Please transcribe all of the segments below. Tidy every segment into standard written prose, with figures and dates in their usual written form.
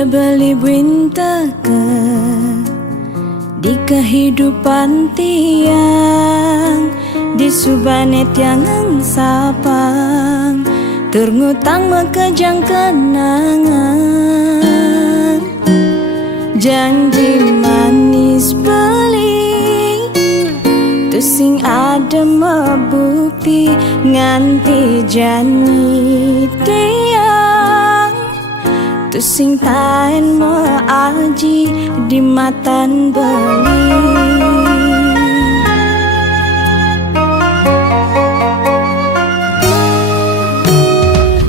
Ada beli buinta ke di kehidupan tiang, di subane tiang sapang terngutang mekejang kenangan. Janji manis beli tu sing ada mebukti nganti jani tiang tu sing tain meaji di matan beli.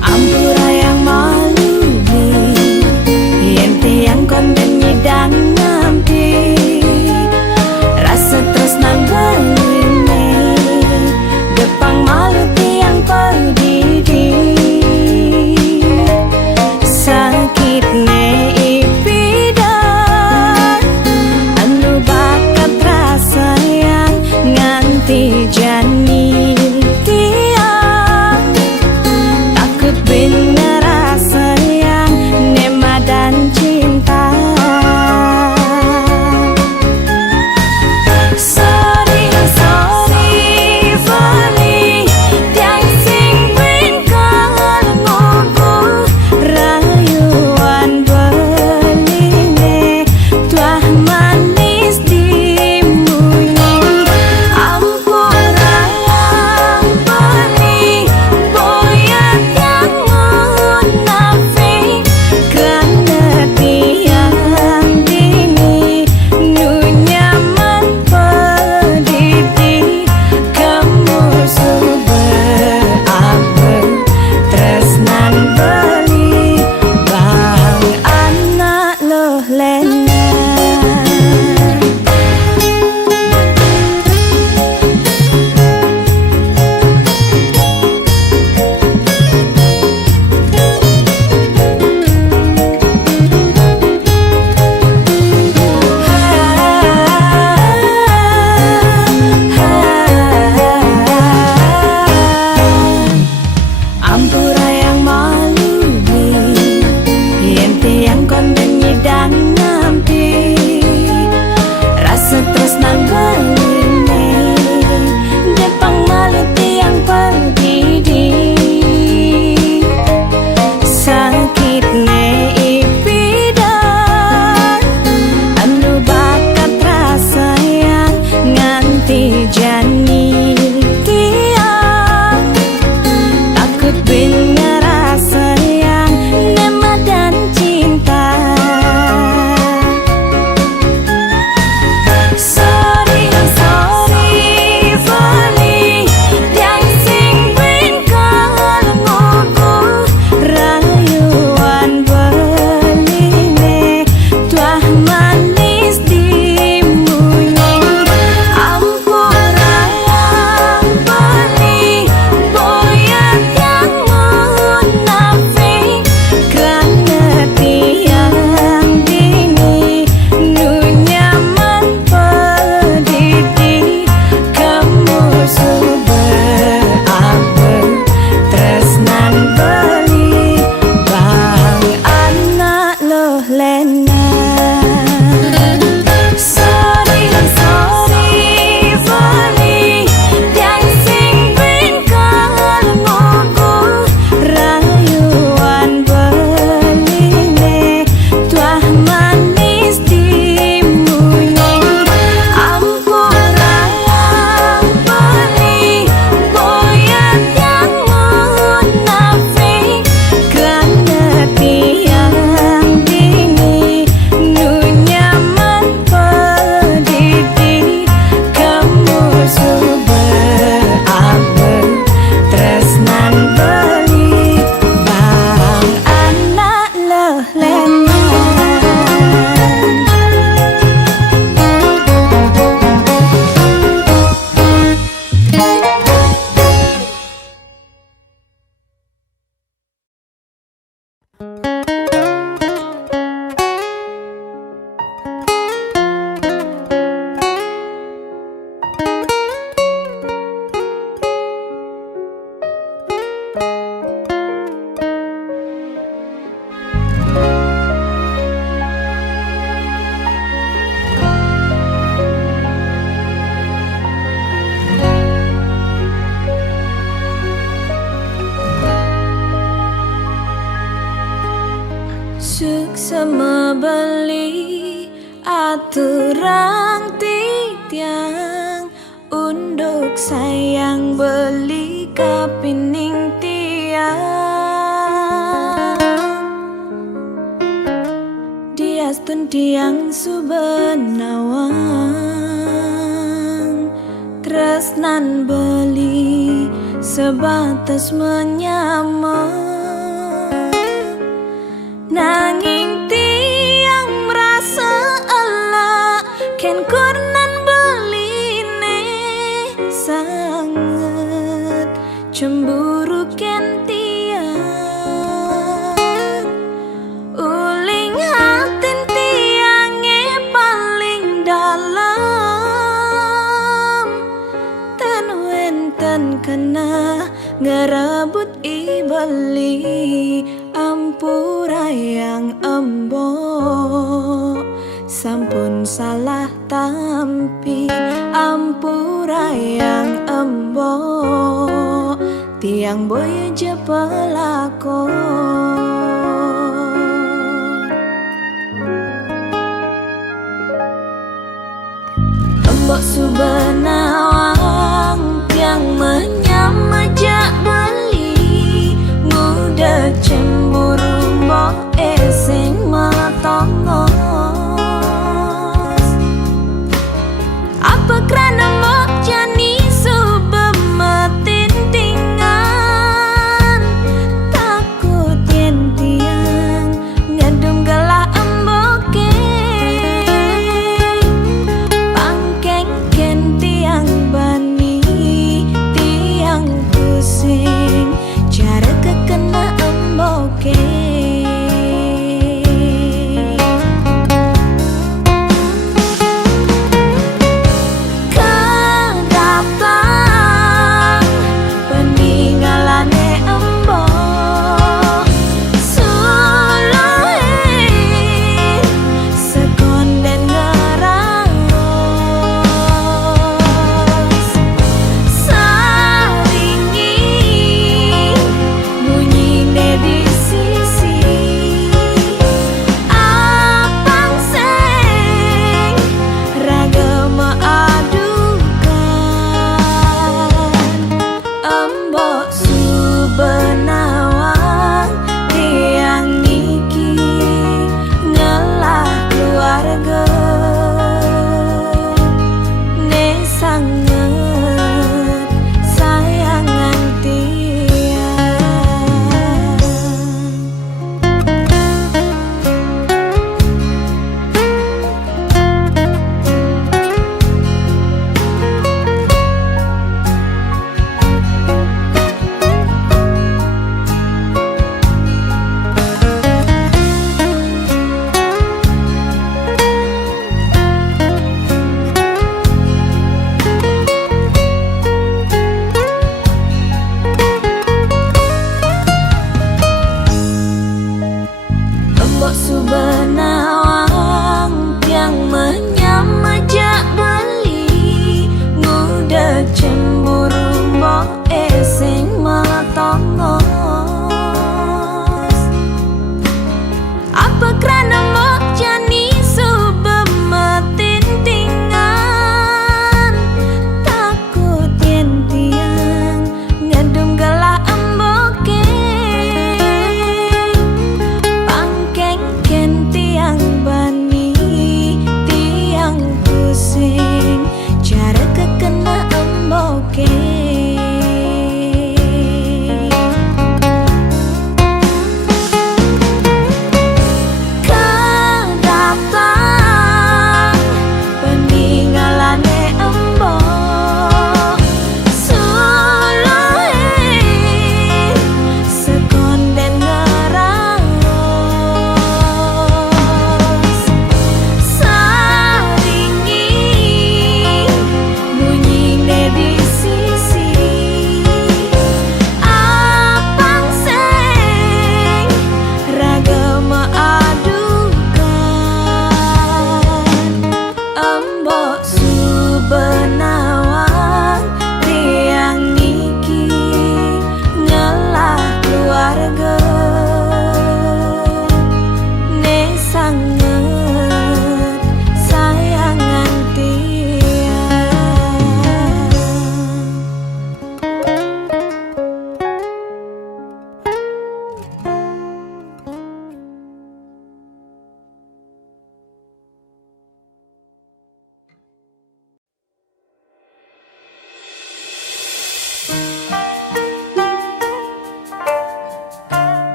Ampura yang malu yen tiang kon menyidang nampi rasa tresnan beline depang malu tiang perdidi. Sakitne ipidan anu bakat Aturang titiang unduk sayang beli kapining tiang diastun tiang subenawang tresnan beli sebatas menyamar nanging tiang merasa Allah ken kurnan beline sangat cemburu ken tiang uling hatin tiange paling dalam tan wenten kena ngerebut ibeli ampura yang embo sampun salah tampi ampura yang embo tiang boy je pelakon embok subenawang tiang menyamajak beli muda cemburu mbok esing matongos apa kerana mbok jani subemetin tingan takut yen tiang ngedum gelah emboke pangkeng ken tiang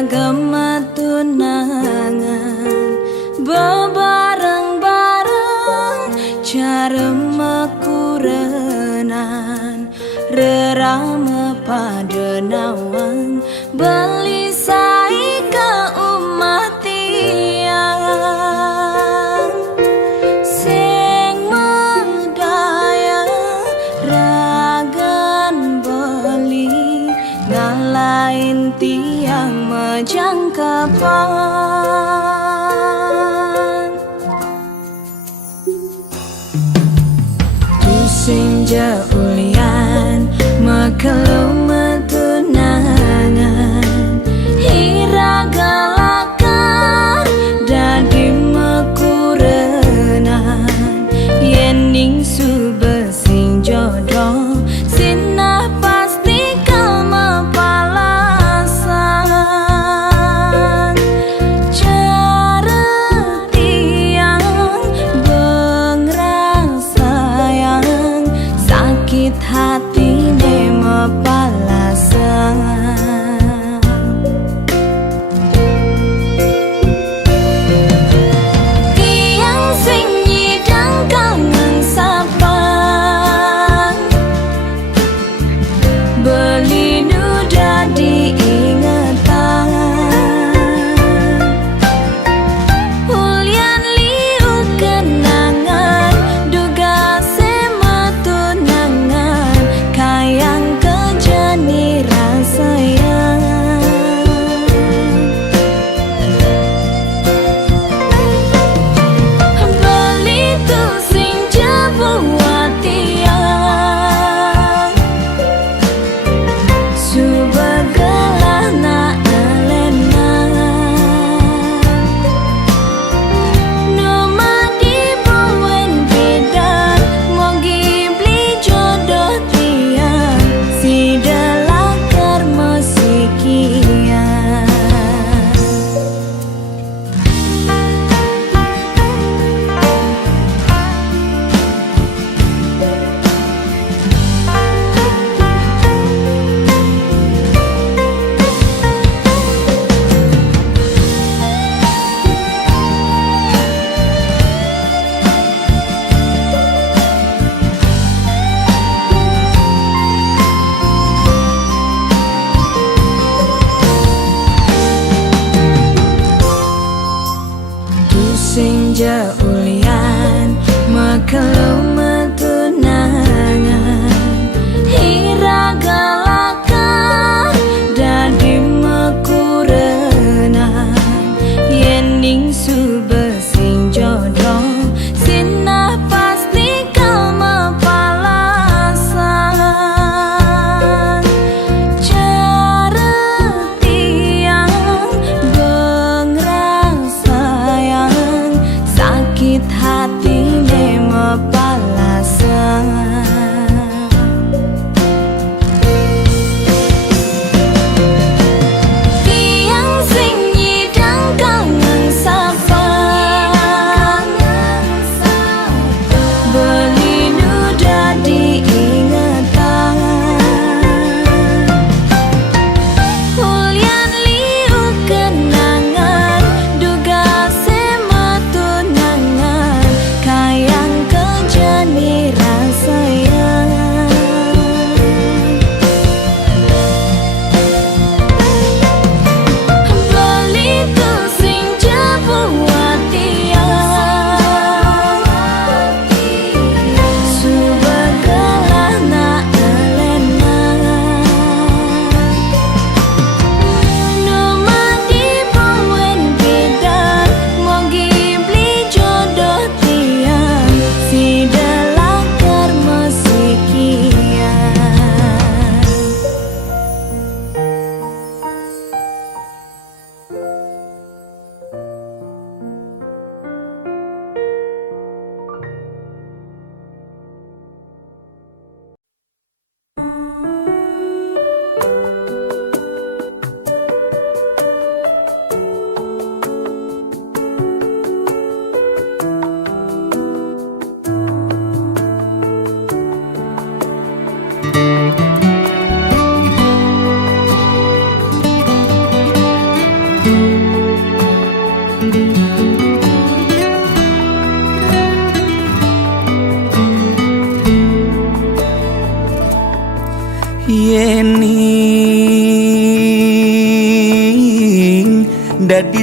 iragama tunangan bebareng-bareng cara mekurenan rerama pada nawang beli sai ke umat tiang sing medaya ragan beli ngalain tiang majangkapan tusing jaulian mekelu metunangan hiragalakan dadi mekurenan yening subesing jodoh sinah pasti kama palasan cara tiang bengrang sayang sakit hati nema palasan tiang sing nyidang kangen sapang beli nuda diingatan ulian liu kenangan duga sema tunangan kayang kejani rasayang beli tu sing jabuat tiang subagalah na alena numa di buen bidan mogi beli jodoh tiang si delakar musikian tusing jaulian mekelu metunangan hiragalakan dadi mekurenan yening subesing jodoh sinah pasti kama palasan cara tiang bengrang sayang sakit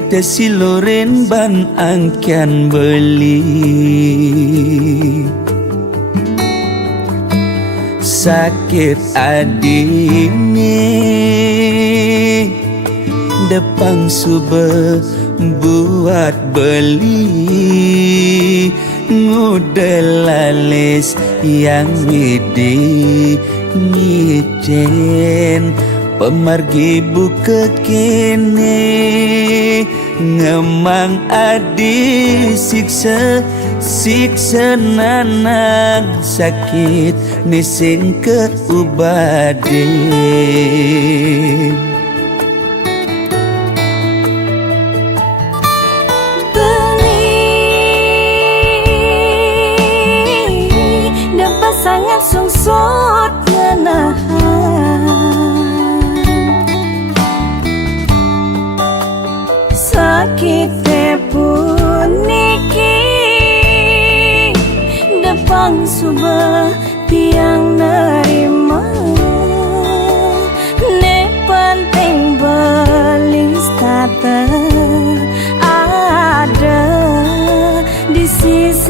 Desi loren ban angkian beli sakit adini depan sube buat beli ngudelalis yang widi ngicen pemargi buka kene ngemang adi siksa nanang sakit nising ke ubade sangat sungsut ngenahan sakit pun niki depan subah tiang nerima ne penting belis tata ada di sisi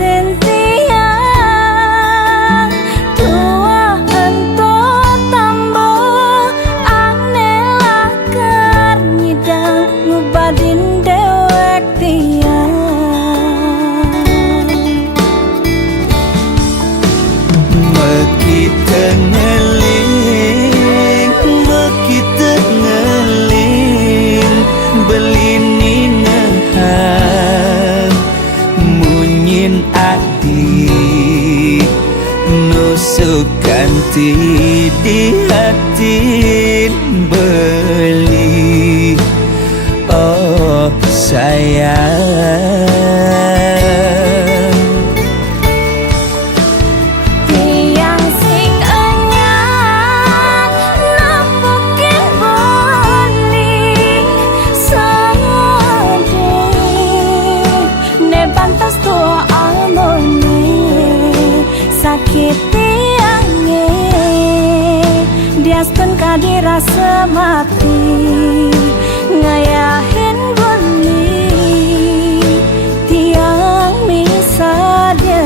ganti di hati beli oh sayang tiang sing enyang napukin beli sade ne bantas tua amone sakit Diastun kadirasa mati ngayahin beli tiang misalnya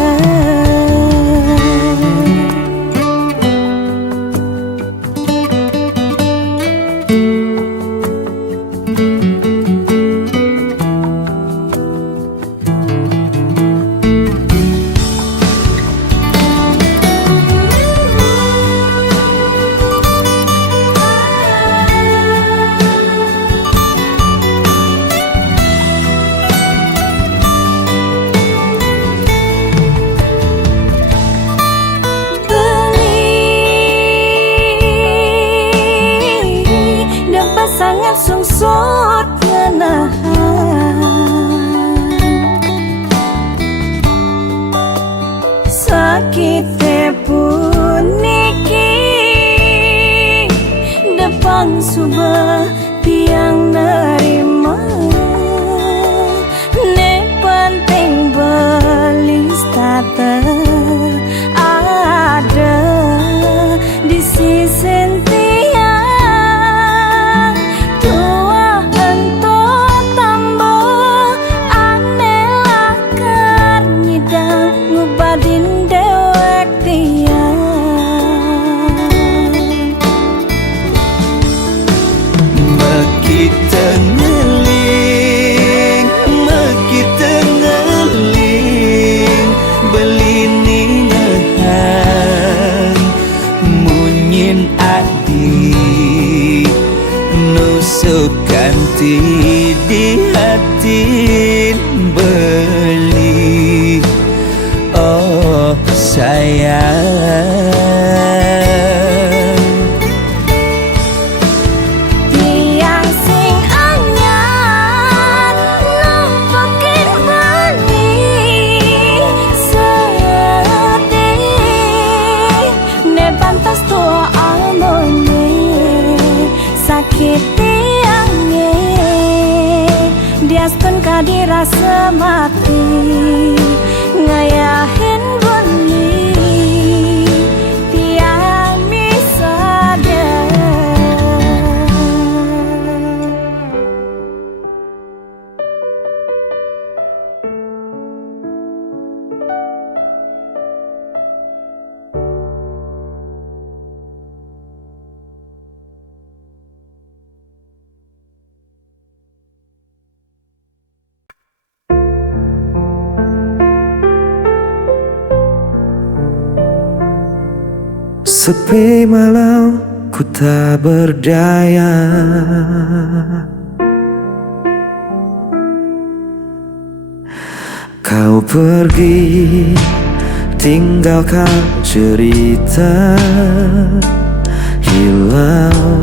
sangat sungsut ngenahan sakit pun niki depan subah tiang nerima ne penting belis tata ada di sisi ganti di hati beli oh sayang tiang sing anyar nampakin beli sedih ne pantas tua amone sakit Diastun kadirasa mati ngayahin beli tiang misalnya Sepi malam ku tak berdaya. Kau pergi tinggalkan cerita, hilang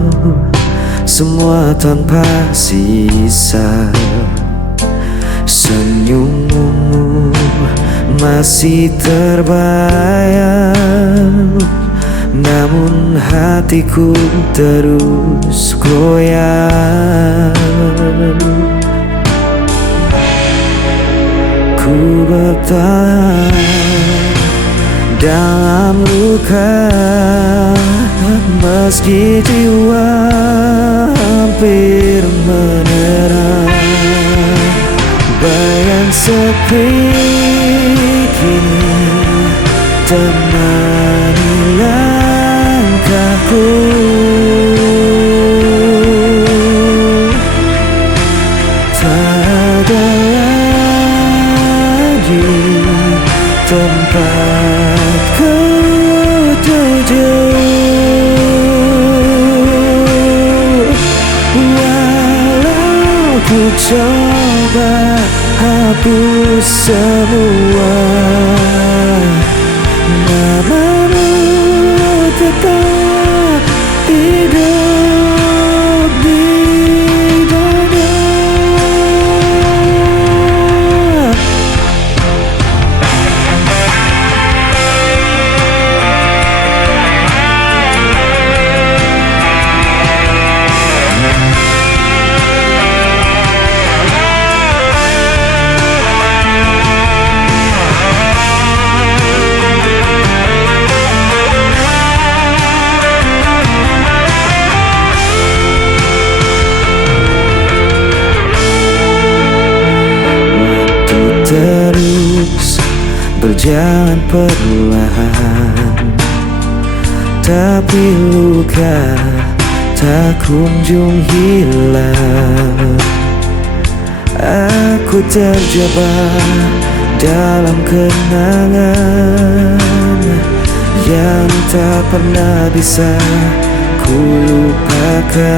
semua tanpa sisa. Senyummu masih terbayang, namun hatiku terus goyang. Ku bertahan dalam luka, meski jiwa hampir menyerah. Bayang sepi kini temani langkahku. Tak ada lagi tempat ku tuju. Walau ku coba hapus semua, namamu tetap hidup di dada. Terus berjalan perlahan, tapi luka tak kunjung hilang. Aku terjebak dalam kenangan yang tak pernah bisa ku lupakan.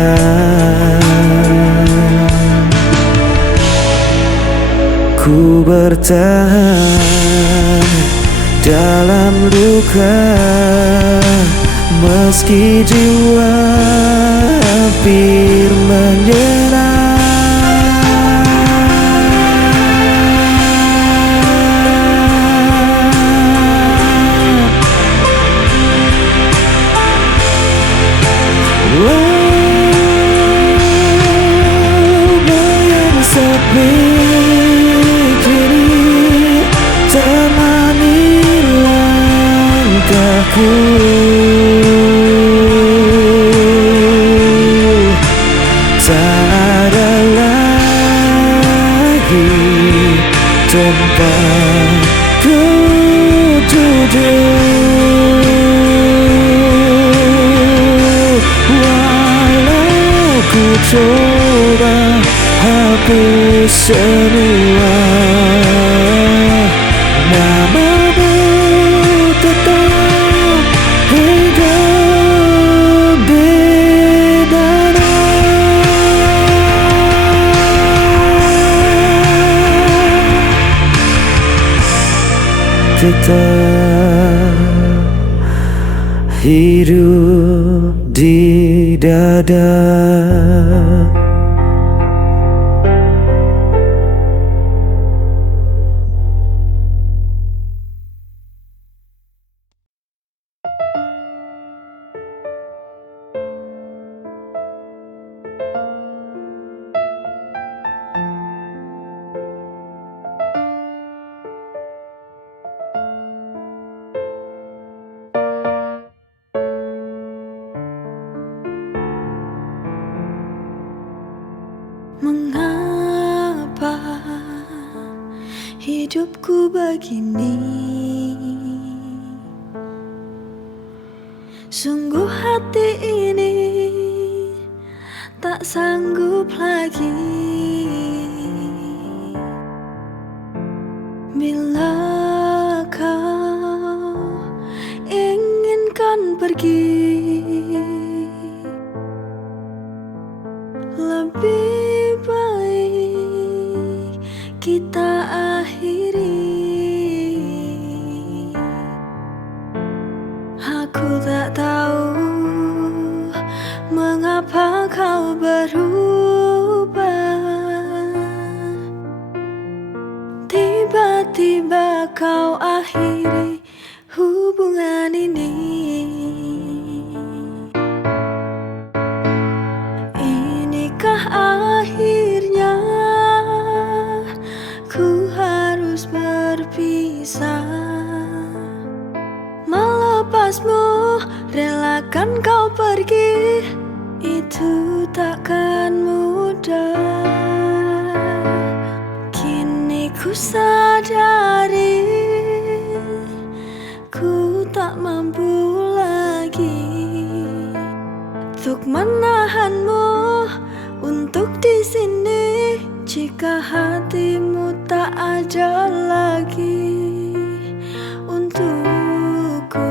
Ku bertahan dalam luka, meski jiwa hampir menyerah. Bayang sepi temani langkahku. Tak ada lagi tempat ku tuju. Walau ku coba hapus semua, namamu tetap hidup di dada. Tetap hidup di dada. Mengapa hidupku begini? Sungguh hati ini tak sanggup lagi. Bila kau inginkan pergi, kita akhiri. Aku tak tahu mengapa kau berubah. Tiba-tiba kau akhiri hubungan ini. Inikah akhirnya ku harus berpisah, melepasmu, relakan kau pergi, itu takkan mudah. Kini ku sadari ku tak mampu lagi untuk menahanmu, untuk di sini jika hatimu tak ada lagi untukku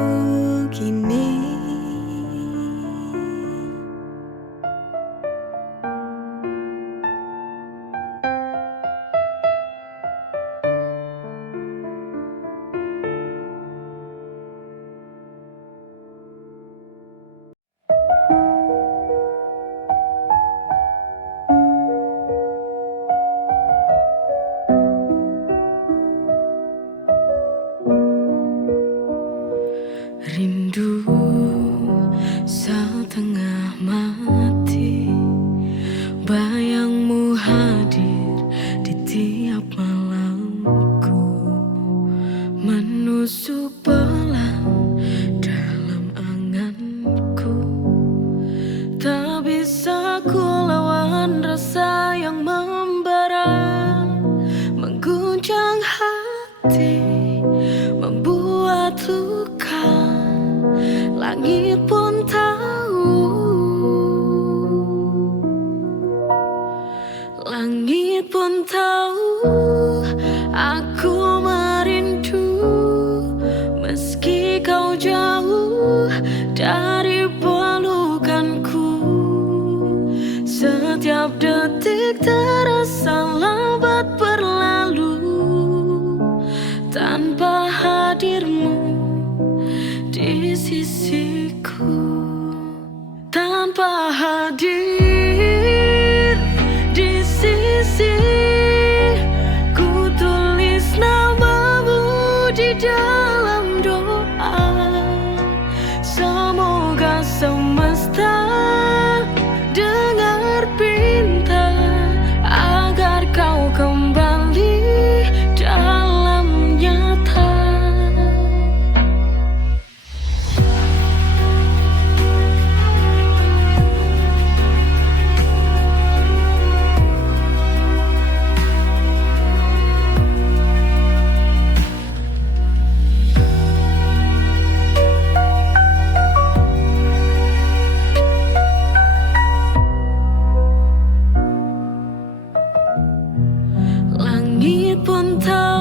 kini. Rindu setengah mati, bayangmu hadir di tiap malamku, menusuk pelan dalam anganku. Tak bisa ku lawan rasa yang membara, mengguncang hati, membuat luka. Langit pun tahu, langit pun tahu aku merindu, meski kau jauh dari pelukanku. Setiap detik terasa lambat berlalu tanpa hadirmu di sisiku, tanpa hadir di sisi. Ku tulis namamu di dalam doa, semoga semesta dengar pinta agar kau kembali dalam nyata. Langit pun tahu